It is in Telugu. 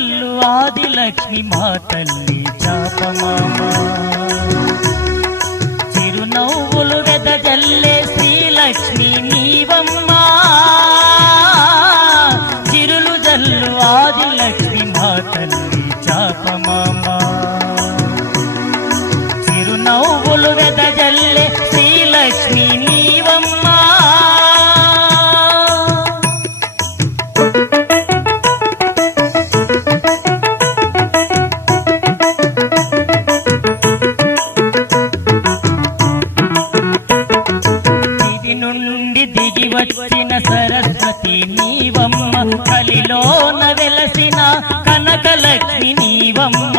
జల్లు ఆదిలక్ష్మి మా తల్లి చాపమామ చిరునవ్వులు వెదజల్లే శ్రీలక్ష్మి నీవమ్మా చిరులు జల్లు ఆదిలక్ష్మి మా తల్లి చాపమామ చిరునవ్వులు వెదజల్లే శ్రీలక్ష్మి నీవమ్మా దిగి వచ్చిన సరస్వతి నీవమ్మ కలిలోన వెలసిన కనకలక్ష్మి నీవమ్మ